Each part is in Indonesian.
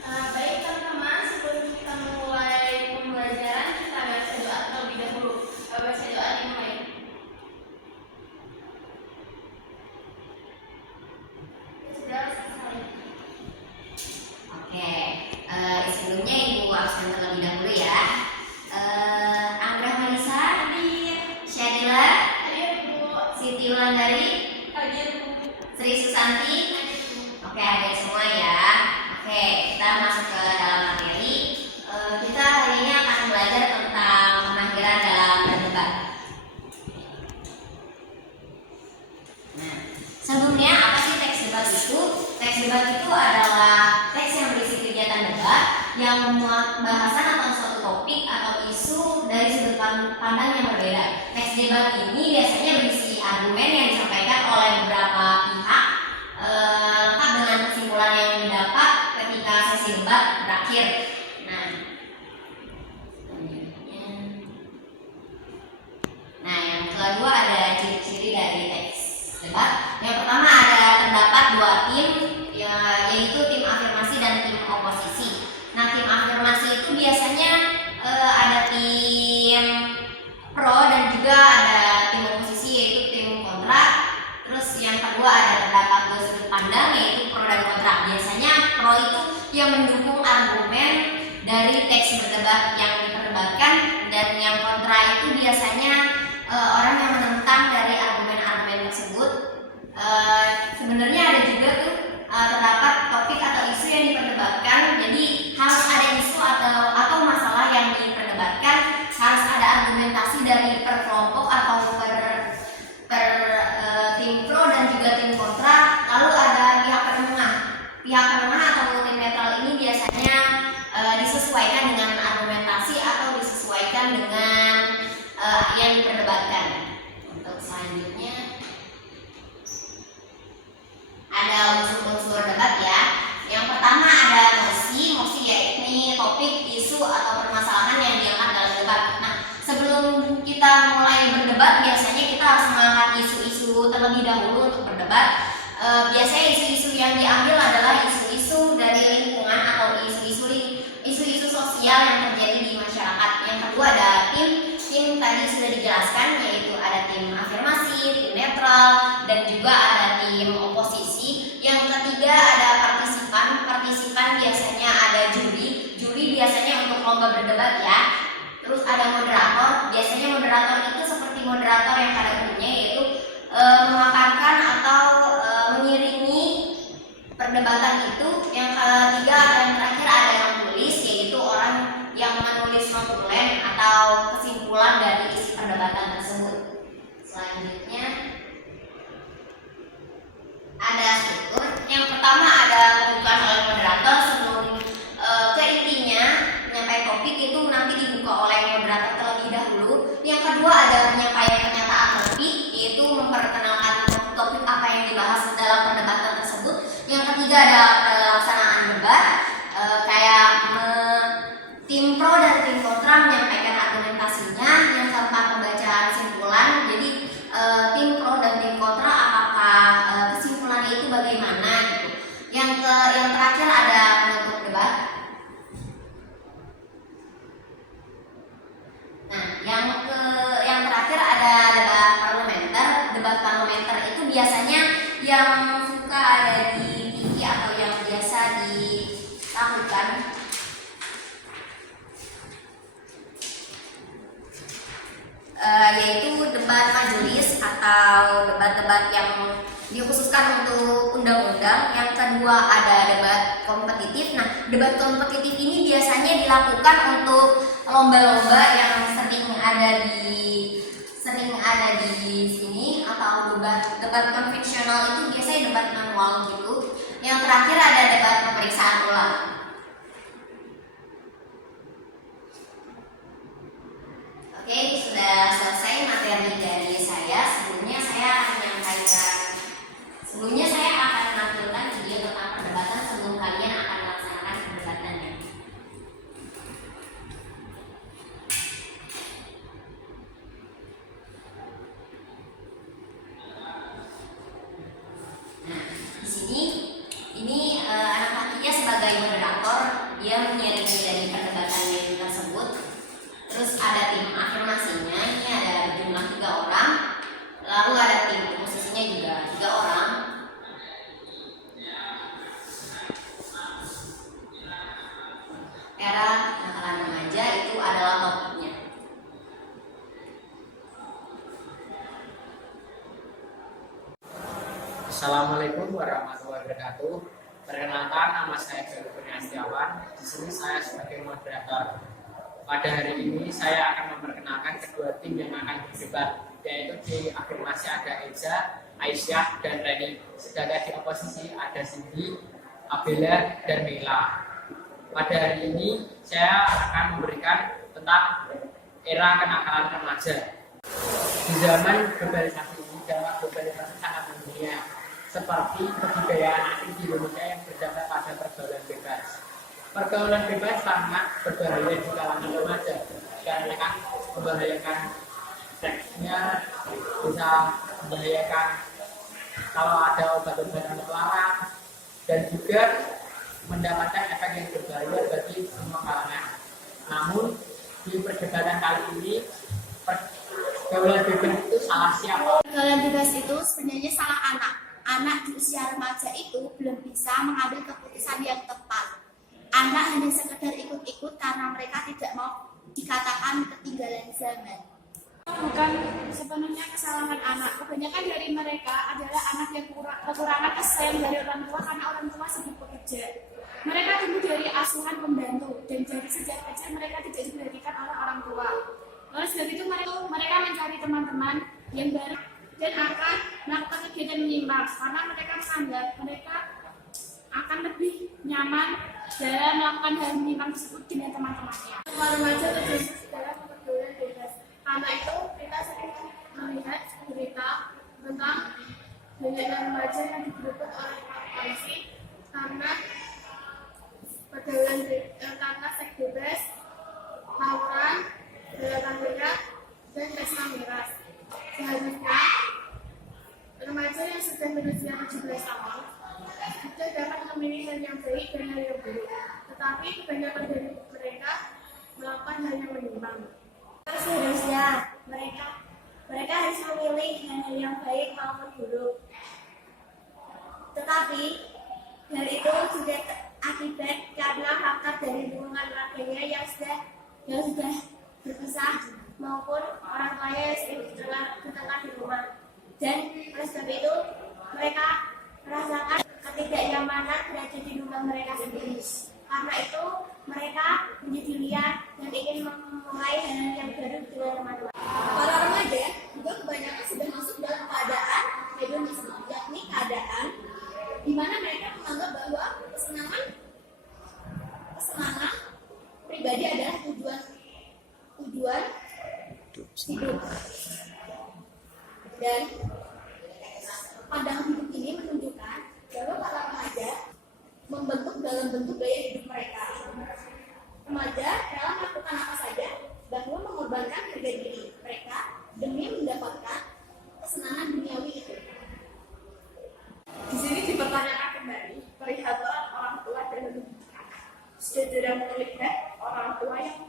Baik teman-teman, sebelum kita mulai pembelajaran, kita baca doa terlebih dahulu. Baca doa dimulai. Oke, sebelumnya Ibu absen terlebih dahulu ya. Anggrah Marisa hadir, Syadila Hadir Bu. Siti Wulandari, Hadir Bu. Sri Susanti. Hadir Bu. Oke, hadir semua ya. Oke, kita masuk ke dalam materi. Kita hari ini akan belajar tentang kemahiran dalam berdebat. Nah, sebelumnya apa sih teks debat itu? Teks debat itu adalah teks yang berisi kegiatan debat yang memuat bahasan atau suatu topik atau isu dari sudut pandang yang berbeda. Teks debat ini biasanya berisi argumen yang disampaikan oleh beberapa pihak, lengkap dengan kesimpulan yang didapat ketika sesi debat berakhir. Nah, selanjutnya. Nah, yang kedua ada ciri-ciri dari teks debat. Yang pertama ada terdapat dua tim, yaitu tim afirmasi dan tim oposisi. Nah, tim afirmasi itu biasanya ada tim pro dan juga ada tim oposisi yaitu tim kontra. Terus yang kedua ada terdapat dua sudut pandang yaitu pro dan kontra. Biasanya pro itu yang mendukung argumen dari teks berdebat yang diperdebatkan, dan yang kontra itu biasanya orang yang menentang dari argumen-argumen tersebut. Sebenarnya ada juga tuh terdapat topik atau isu yang diperdebatkan. Jadi harus ada isu atau masalah yang diperdebatkan, harus ada argumentasi dari per kelompok atau per tim pro dan juga tim kontra. Lalu ada pihak penengah. Pihak penengah atau tim netral ini biasanya disesuaikan dengan argumentasi atau disesuaikan dengan yang diperdebatkan. Untuk selanjutnya ada unsur-unsur debat ya. Yang pertama ada mosi. Mosi yaitu topik, isu atau permasalahan yang diangkat dalam debat. Nah, sebelum kita mulai berdebat biasanya kita harus mengangkat isu-isu terlebih dahulu untuk berdebat. Biasanya isu-isu yang diambil adalah isu-isu dari lingkungan atau isu-isu sosial yang terjadi di masyarakat. Yang kedua ada tim tadi sudah dijelaskan, yaitu ada tim afirmasi, tim netral, dan juga ada tim oposisi. Yang ketiga ada partisipan. Partisipan biasanya ada juri biasanya untuk lomba berdebat ya. Terus ada moderator. Biasanya moderator itu seperti moderator yang pada umumnya, yaitu memaparkan atau mengiringi perdebatan itu. Yang ketiga dan terakhir ada yang menulis, yaitu orang yang menulis notulen atau kesimpulan dari isi perdebatan tersebut. Selanjutnya ada struktur. Yang pertama ada pembukaan oleh moderator. Sebelum ke intinya menyampaikan topik itu nanti dibuka oleh moderator terlebih dahulu. Yang kedua ada penyampaian pernyataan topik, yaitu memperkenalkan topik apa yang dibahas dalam perdebatan tersebut. Yang ketiga ada pelaksanaan debat, kayak tim pro dan tim kontra menyampaikan argumentasinya. Yang keempat pembacaan kesimpulan. Jadi tim pro dan tim kontra apakah kesimpulannya itu bagaimana gitu. Yang terakhir ada penutup debat. Nah, yang terakhir ada debat parlementer. Debat parlementer itu biasanya yang suka ada di TV atau yang biasa dilakukan. Yaitu debat majelis atau debat-debat yang dikhususkan untuk undang-undang. Yang kedua ada debat kompetitif. Nah, debat kompetitif ini biasanya dilakukan untuk lomba-lomba yang sering ada di sini, atau debat konvensional itu biasanya debat manual gitu. Yang terakhir ada debat pemeriksaan ulang. Oke, sudah selesai materi dari saya. Sebelumnya saya akan menampilkan video tentang perdebatan sebelum kalian akan melaksanakan perdebatannya. Nah, di sini ini anak lakinya sebagai moderator. dia mengiringi dari perdebatan tersebut. Terus ada tim afirmasinya, ini ada berjumlah 3 orang. Lalu ada tim oposisinya juga 3 orang. Era kenakalan remaja itu adalah topiknya. Assalamualaikum warahmatullahi wabarakatuh. Perkenalkan, nama saya Galuh Setiawan. Di sini saya sebagai moderator. Pada hari ini saya akan memperkenalkan kedua tim yang akan berdebat, yaitu di afirmasi ada Eja, Aisyah, dan Reni. Sedangkan di oposisi ada Cindy, Abela, dan Mila. Pada hari ini saya akan memberikan tentang era kenakalan remaja. Di zaman globalisasi ini, dampak globalisasi sangat mendunia, seperti kebudayaan asing di Indonesia yang berdampak pada pergaulan bebas. Pergaulan bebas sangat berbahaya di kalangan remaja, karena kan membahayakan seksnya, bisa membahayakan kalau ada obat-obatan terlarang, dan juga mendapatkan efek yang berbahaya bagi semua kalangan. Namun di perdebatan kali ini pergaulan bebas itu salah siapa? Pergaulan bebas itu sebenarnya salah anak. Anak di usia remaja itu belum bisa mengambil keputusan yang tepat. Anak hanya sekedar ikut-ikut karena mereka tidak mau dikatakan ketinggalan zaman. Bukan sepenuhnya kesalahan anak. Kebanyakan dari mereka adalah anak yang kekurangan kasih sayang dari orang tua karena orang tua sibuk bekerja. Mereka tumbuh dari asuhan pembantu dan dari sejak kecil mereka tidak diperhatikan oleh orang tua. Lalu dari itu mereka mencari teman-teman yang baru dan akan melakukan kegiatan menyimpang karena mereka menganggap mereka akan lebih nyaman dalam melakukan hal menyimpang tersebut dengan teman-temannya. Semua remaja terjerumus dalam pergaulan bebas. Karena itu kita sering melihat berita tentang banyaknya remaja yang digerebek oleh polisi karena pergaulan karena seks bebas, tawuran, balapan liar, dan pesta miras. Seharusnya remaja yang sudah berusia 17 tahun itu dapat memilih hal yang baik dan hal yang buruk, tetapi kebanyakan dari mereka melakukan hal yang menyimpang. Seharusnya mereka harus memilih hal yang baik maupun buruk. Tetapi hal itu juga akibat karena faktor dari lingkungan keluarganya yang sudah berpisah maupun orang tuanya yang sering bertengkar di rumah. Dan oleh sebab itu mereka merasakan ketidaknyamanan berada di rumah mereka sendiri. Karena itu mereka menjadi liar dan ingin memulai hal yang baru dengan teman-teman. Para remaja juga kebanyakan sudah masuk dalam keadaan hedonisme, yakni keadaan di mana mereka menganggap bahwa kesenangan pribadi adalah tujuan hidup. Dan pandangan hidup ini menunjukkan bahwa para remaja membentuk dalam bentuk gaya hidup mereka. Remaja rela melakukan apa saja, bahkan mengorbankan harga diri mereka demi mendapatkan kesenangan duniawi itu. Di sini dipertanyakan kembali perihal orang tua dan sudah tidak melihat orang tua yang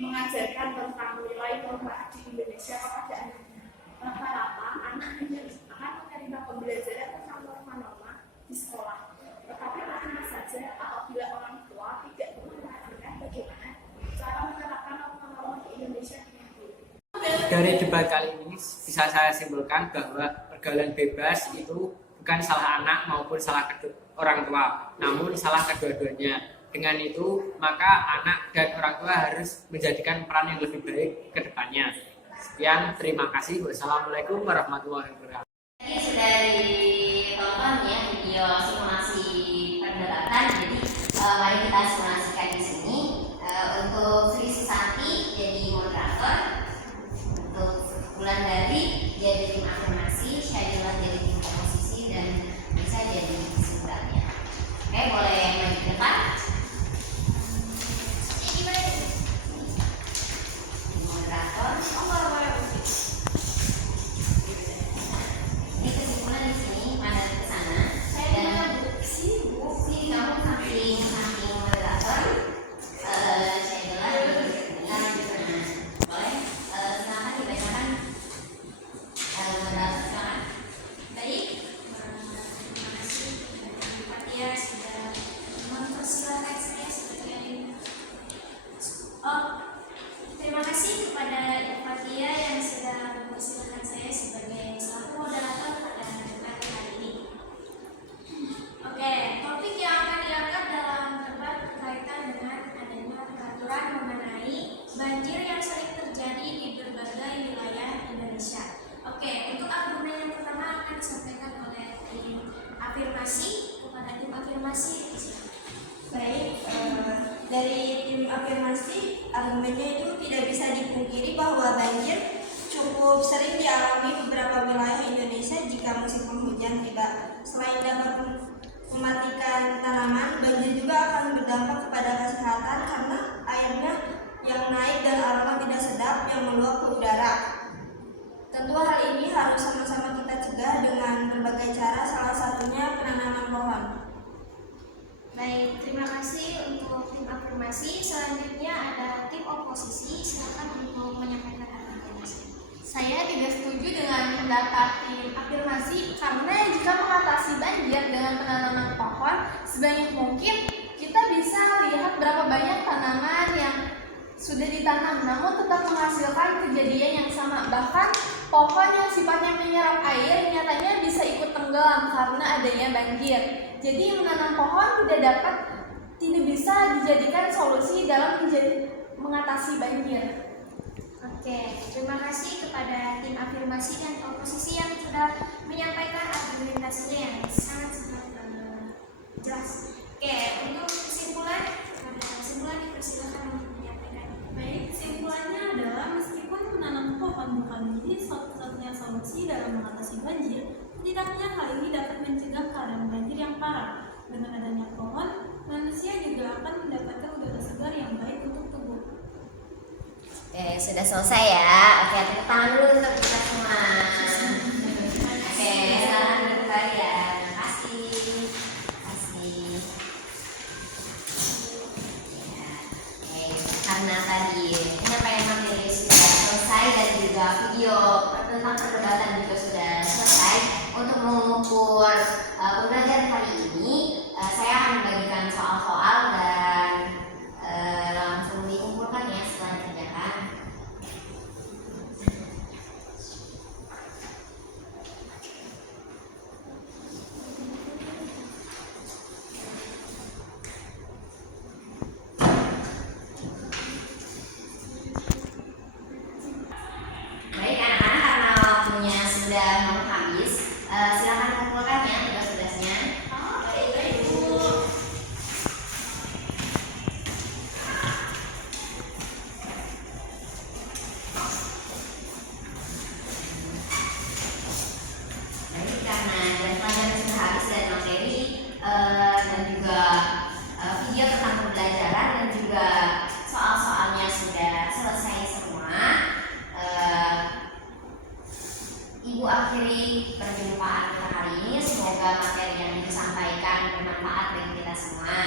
mengajarkan tentang nilai norma di Indonesia kepada anaknya. Rata-rata anak hanya akan menerima pembelajaran tentang norma-norma di sekolah. Tetapi bagaimana saja apabila orang tua tidak mengajarkan bagaimana cara menerapkan norma-norma di Indonesia dengan baik. Dari debat kali ini bisa saya simpulkan bahwa pergaulan bebas itu bukan salah anak maupun salah orang tua, namun salah kedua-duanya. Dengan itu, maka anak dan orang tua harus menjadikan peran yang lebih baik ke depannya. Sekian, terima kasih. Wassalamualaikum warahmatullahi wabarakatuh. Tadi sudah ditonton ya video simulasi perdebatan. Jadi mari kita simulasikan di sini. Untuk Sri Susanti jadi moderator, untuk Wulandari jadi tim afirmasi, Syahila jadi tim oposisi, dan bisa jadi kesimpulannya. Oke, boleh maju ke depan. Moderator, ini kesimpulan di sini pada ke sana. Dan sini kamu samping moderator Dari tim afirmasi, argumennya itu tidak bisa dipungkiri bahwa banjir cukup sering dialami beberapa wilayah Indonesia jika musim penghujan tiba. Selain dapat mematikan tanaman, banjir juga akan berdampak kepada kesehatan karena airnya yang naik dan aroma tidak sedap yang meluap ke udara. Tentu hal ini harus sama-sama kita cegah dengan berbagai cara, salah satunya penanaman pohon. Baik, terima kasih untuk tim afirmasi. Selanjutnya ada tim oposisi. Silakan untuk menyampaikan argumentasi. Saya tidak setuju dengan pendapat tim afirmasi karena jika mengatasi banjir dengan penanaman pohon sebanyak mungkin, kita bisa lihat berapa banyak tanaman yang sudah ditanam namun tetap menghasilkan kejadian yang sama. Bahkan pohon yang sifatnya menyerap air nyatanya bisa ikut tenggelam karena adanya banjir. Jadi menanam pohon tidak bisa dijadikan solusi dalam mengatasi banjir. Oke, terima kasih kepada tim afirmasi dan oposisi yang sudah menyampaikan argumentasinya yang sangat jelas. Oke, untuk kesimpulan dipersilakan untuk menyampaikan. Baik, kesimpulannya adalah meskipun menanam pohon bukan menjadi satu-satunya solusi dalam mengatasi banjir, setidaknya hal ini dapat mencegah keadaan banjir yang parah. Dengan adanya pohon, manusia juga akan mendapatkan udara segar yang baik untuk tubuh. Oke, sudah selesai ya. Oke, tepuk tangan dulu untuk kita semua. Oke, selamat duduk kalian. Terima kasih. Ya, oke, karena tadi penyampaian materi sudah selesai dan juga video tentang perdebatan juga sudah selesai. Untuk mengukur pembelajaran kali ini, saya akan membagikan soal-soal dan langsung dikumpulkan ya setelah dikerjakan. Baik anak-anak, karena waktunya sudah mau habis, silakan kumpulkan ya tugas-tugasnya. Baik, karena pelajaran sudah habis dan materi dan juga video tentang pembelajaran dan juga soal-soalnya sudah selesai semua. Ibu akhiri perjumpaan kita hari ini. Semoga materi yang disampaikan bermanfaat bagi kita semua.